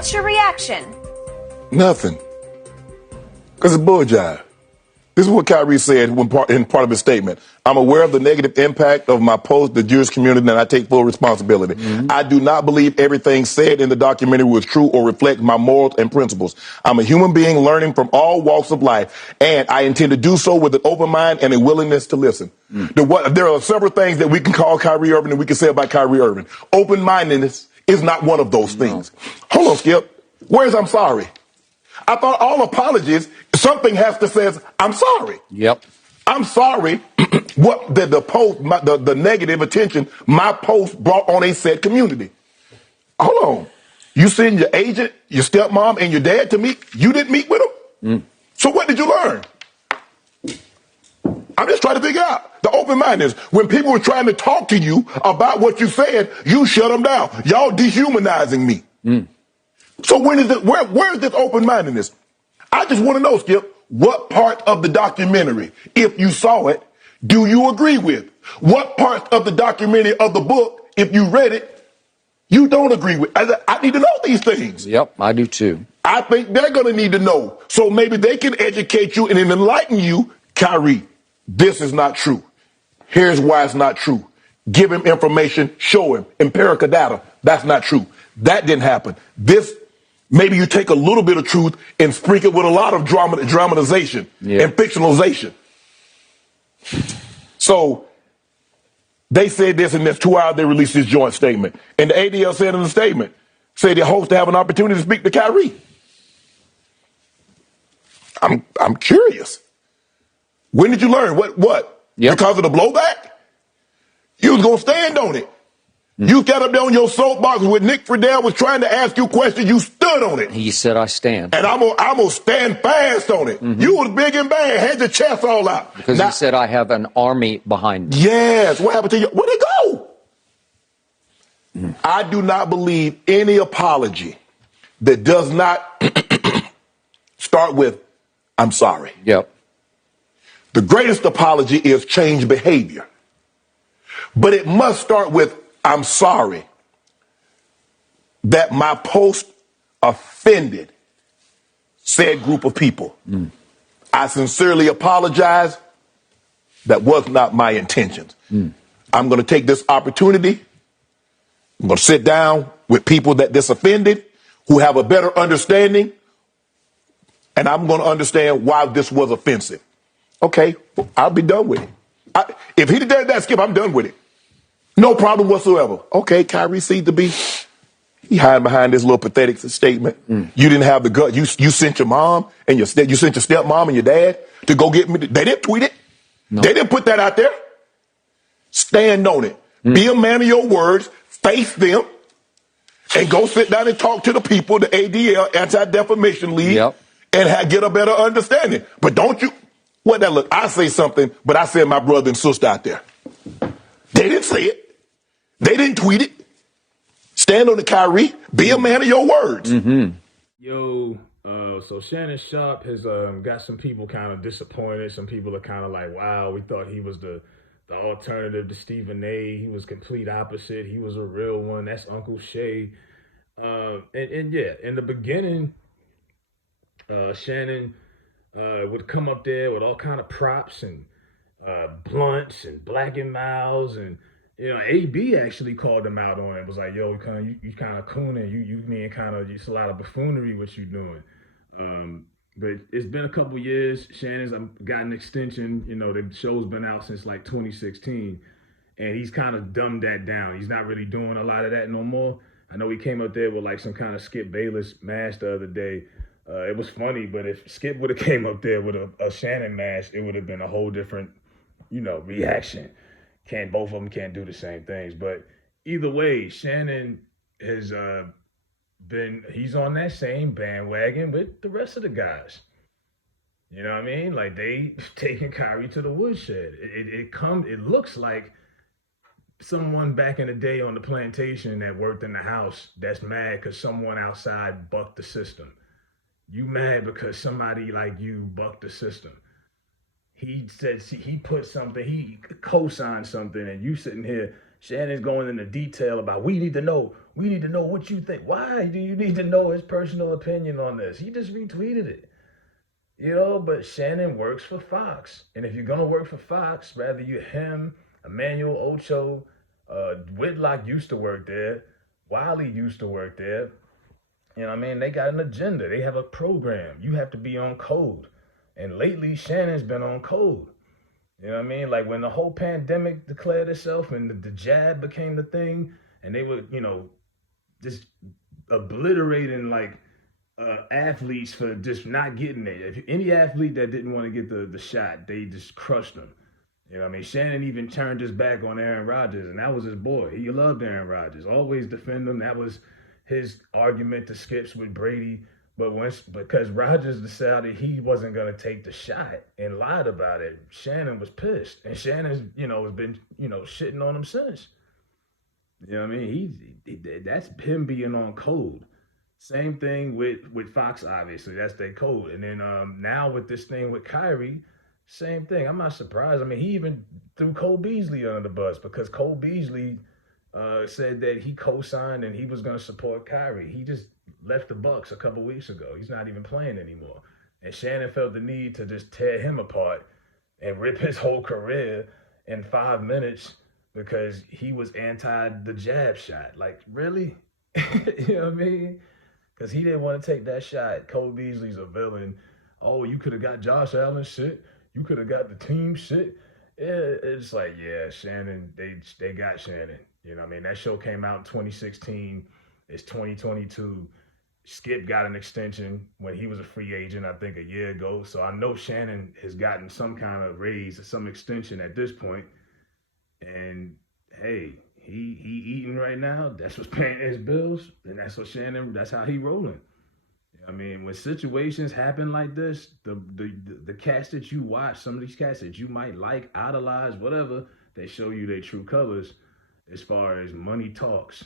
What's your reaction? Nothing. Because it's bull jive. This is what Kyrie said in part of his statement. I'm aware of the negative impact of my post, the Jewish community, and I take full responsibility. I do not believe everything said in the documentary was true or reflect my morals and principles. I'm a human being learning from all walks of life, and I intend to do so with an open mind and a willingness to listen. There are several things that we can call Kyrie Irving and we can say about Kyrie Irving. Open-mindedness is not one of those things. Hold on, Skip. Where's I'm sorry? I thought all apologies, something has to say, I'm sorry. Yep. I'm sorry what the negative attention my post brought on a said community. Hold on. You send your agent, your stepmom, and your dad to meet. You didn't meet with them? So what did you learn? I'm just trying to figure out. The open mind is when people were trying to talk to you about what you said, you shut them down. Y'all dehumanizing me. So where is this open-mindedness? I just want to know, Skip, what part of the documentary, if you saw it, do you agree with? What part of the documentary of the book, if you read it, you don't agree with? I need to know these things. Yep, I do too. I think they're going to need to know. So maybe they can educate you and enlighten you. Kyrie, this is not true. Here's why it's not true. Give him information, show him empirical data. That's not true. That didn't happen. Maybe you take a little bit of truth and sprinkle it with a lot of dramatization and fictionalization. So they said this in this 2 hours they released this joint statement. And the ADL said in the statement, said they hope to have an opportunity to speak to Kyrie. I'm curious. When did you learn? What? Yep. Because of the blowback? You was going to stand on it. You got up there on your soapbox when Nick Friedel was trying to ask you questions. You stood on it. He said, I stand. And I'm gonna stand fast on it. You was big and bad, had your chest all out. Because he said, I have an army behind me. Yes. What happened to you? Where'd it go? I do not believe any apology that does not start with, I'm sorry. Yep. The greatest apology is change behavior. But it must start with, I'm sorry that my post offended said group of people. I sincerely apologize. That was not my intentions. I'm going to take this opportunity. I'm going to sit down with people that this offended, who have a better understanding, and I'm going to understand why this was offensive. Okay, I'll be done with it. If he did that, Skip, I'm done with it. No problem whatsoever. Okay, Kyrie seemed to be, he hiding behind this little pathetic statement. You didn't have the gut. You sent your mom and you sent your stepmom and your dad to go get me. They didn't tweet it. No. They didn't put that out there. Stand on it. Be a man of your words. Face them. And go sit down and talk to the people, the ADL, Anti-Defamation League, and get a better understanding. But don't you, what that look? I say something, but I said my brother and sister out there. They didn't say it. They didn't tweet it. Stand on the Kyrie. Be a man of your words. Yo, so Shannon Sharpe has got some people kind of disappointed. Some people are kind of like, wow, we thought he was the alternative to Stephen A. He was complete opposite. He was a real one. That's Uncle Shay. And yeah, in the beginning, Shannon would come up there with all kind of props and blunts and black and miles, and AB actually called him out on it. Was like, yo, you kind of cooning, you being kind of, just a lot of buffoonery what you doing. But it's been a couple years. Shannon's got an extension. The show's been out since like 2016, and he's kind of dumbed that down. He's not really doing a lot of that no more. I know he came up there with like some kind of Skip Bayless mask the other day. It was funny, but if Skip would have came up there with a Shannon mask, it would have been a whole different reaction. Both of them can't do the same things. But either way, Shannon has he's on that same bandwagon with the rest of the guys. You know what I mean? Like, they taking Kyrie to the woodshed. It looks like someone back in the day on the plantation that worked in the house that's mad because someone outside bucked the system. You mad because somebody like you bucked the system. He said he put something, he co-signed something, and you sitting here, Shannon's going into detail about we need to know We need to know what you think. Why do you need to know his personal opinion on this? He just retweeted it. But Shannon works for Fox. And if you're going to work for Fox, rather you him, Emmanuel Ocho, Whitlock used to work there, Wiley used to work there. They got an agenda. They have a program. You have to be on code. And lately, Shannon's been on code. Like when the whole pandemic declared itself and the jab became the thing, and they were, just obliterating like athletes for just not getting it. If any athlete that didn't want to get the shot, they just crushed them. Shannon even turned his back on Aaron Rodgers, and that was his boy. He loved Aaron Rodgers, always defend him. That was his argument to Skips with Brady. But because Rodgers decided he wasn't going to take the shot and lied about it, Shannon was pissed. And Shannon's, has been, shitting on him since. That's him being on code. Same thing with Fox, obviously. That's their code. And then now with this thing with Kyrie, same thing. I'm not surprised. He even threw Cole Beasley under the bus because Cole Beasley said that he co-signed and he was going to support Kyrie. He just left the Bucks a couple weeks ago. He's not even playing anymore. And Shannon felt the need to just tear him apart and rip his whole career in 5 minutes because he was anti the jab shot. Like, really? You know what I mean? Because he didn't want to take that shot. Cole Beasley's a villain. Oh, you could have got Josh Allen shit. You could have got the team shit. It's like, yeah, Shannon, they got Shannon. That show came out in 2016. It's 2022. Skip got an extension when he was a free agent, I think a year ago. So I know Shannon has gotten some kind of raise or some extension at this point. And hey, he eating right now. That's what's paying his bills. And that's what Shannon, that's how he rolling. When situations happen like this, the cats that you watch, some of these cats that you might like, idolize, whatever, they show you their true colors as far as money talks.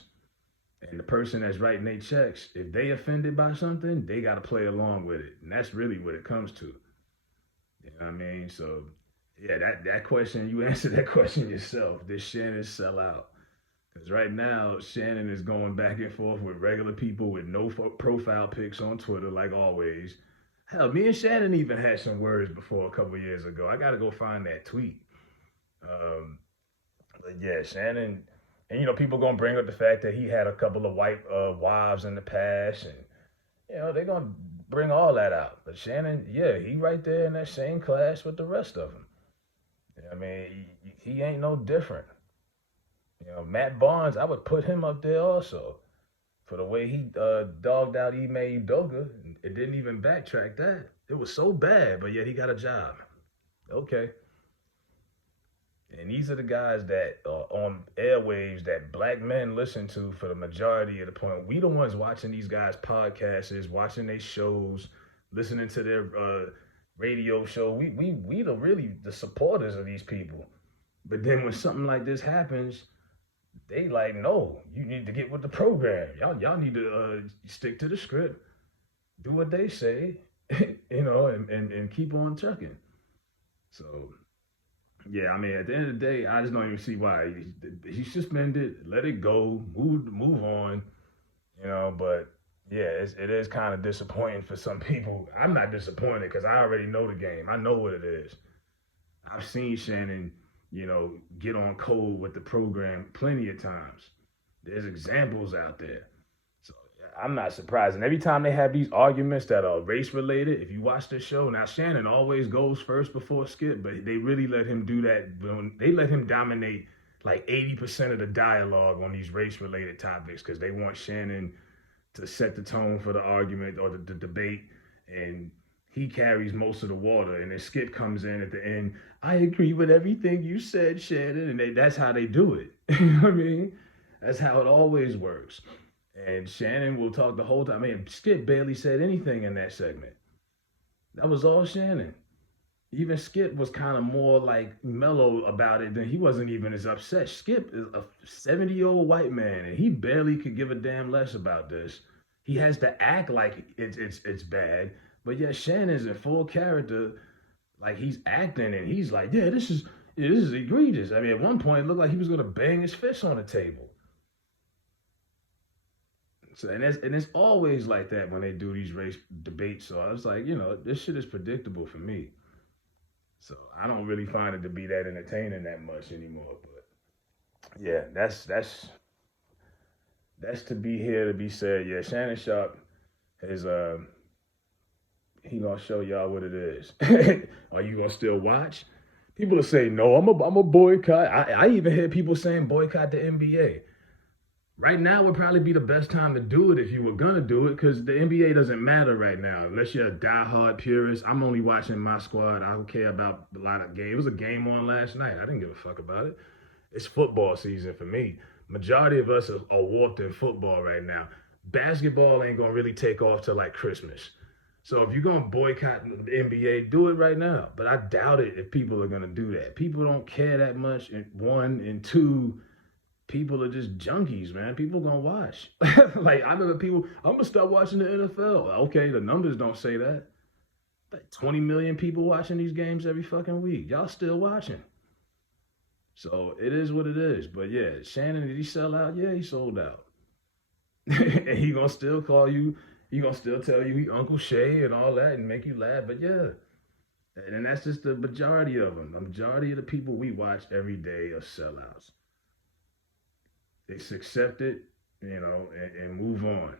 And the person that's writing their checks, if they offended by something, they got to play along with it. And that's really what it comes to. So, yeah, that question, you answered that question yourself. Did Shannon sell out? Because right now, Shannon is going back and forth with regular people with no profile pics on Twitter, like always. Hell, me and Shannon even had some words before a couple years ago. I got to go find that tweet. But yeah, Shannon, and people going to bring up the fact that he had a couple of white wives in the past, and, they're going to bring all that out. But Shannon, yeah, he right there in that same class with the rest of them. He ain't no different. Matt Barnes, I would put him up there also for the way he dogged out Ime Udoka. It didn't even backtrack that. It was so bad, but yet he got a job. Okay. And these are the guys that are on airwaves that black men listen to for the majority of the point. We the ones watching these guys' podcasts, watching their shows, listening to their radio show. We the really the supporters of these people. But then when something like this happens, they like, no, you need to get with the program. Y'all need to stick to the script, do what they say, and keep on trucking. So, yeah, at the end of the day, I just don't even see why. He suspended, let it go, move on, but yeah, it is kind of disappointing for some people. I'm not disappointed because I already know the game. I know what it is. I've seen Shannon, get on code with the program plenty of times. There's examples out there. So I'm not surprised. And every time they have these arguments that are race related, if you watch the show, now Shannon always goes first before Skip, but they really let him do that. They let him dominate like 80% of the dialogue on these race related topics because they want Shannon to set the tone for the argument or the debate. And he carries most of the water, and then Skip comes in at the end. I agree with everything you said, Shannon, and that's how they do it. You know what I mean? That's how it always works. And Shannon will talk the whole time. Skip barely said anything in that segment. That was all Shannon. Even Skip was kind of more like mellow about it than he wasn't even as upset. Skip is a 70-year-old white man, and he barely could give a damn less about this. He has to act like it's bad. But yet Shannon's in full character, like he's acting, and he's like, yeah, this is egregious. At one point, it looked like he was going to bang his fist on the table. So and it's always like that when they do these race debates. So I was like, this shit is predictable for me. So I don't really find it to be that entertaining that much anymore. But yeah, that's to be here to be said. Yeah, Shannon Sharpe is he gonna show y'all what it is. Are you gonna still watch? People will say no. I'm a boycott. I even hear people saying boycott the NBA. Right now would probably be the best time to do it if you were gonna do it, because the NBA doesn't matter right now unless you're a diehard purist. I'm only watching my squad. I don't care about a lot of games. It was a game on last night. I didn't give a fuck about it. It's football season for me. Majority of us are warped in football right now. Basketball ain't gonna really take off till like Christmas. So if you're gonna boycott the NBA, do it right now. But I doubt it if people are gonna do that. People don't care that much. And one and two, people are just junkies, man. People gonna watch. Like I remember people, I'm gonna start watching the NFL. Okay, the numbers don't say that. Like 20 million people watching these games every fucking week. Y'all still watching. So it is what it is. But yeah, Shannon, did he sell out? Yeah, he sold out. And he gonna still call you, he gonna still tell you he Uncle Shay and all that and make you laugh. But yeah. And that's just the majority of them. The majority of the people we watch every day are sellouts. It's accept it, and move on.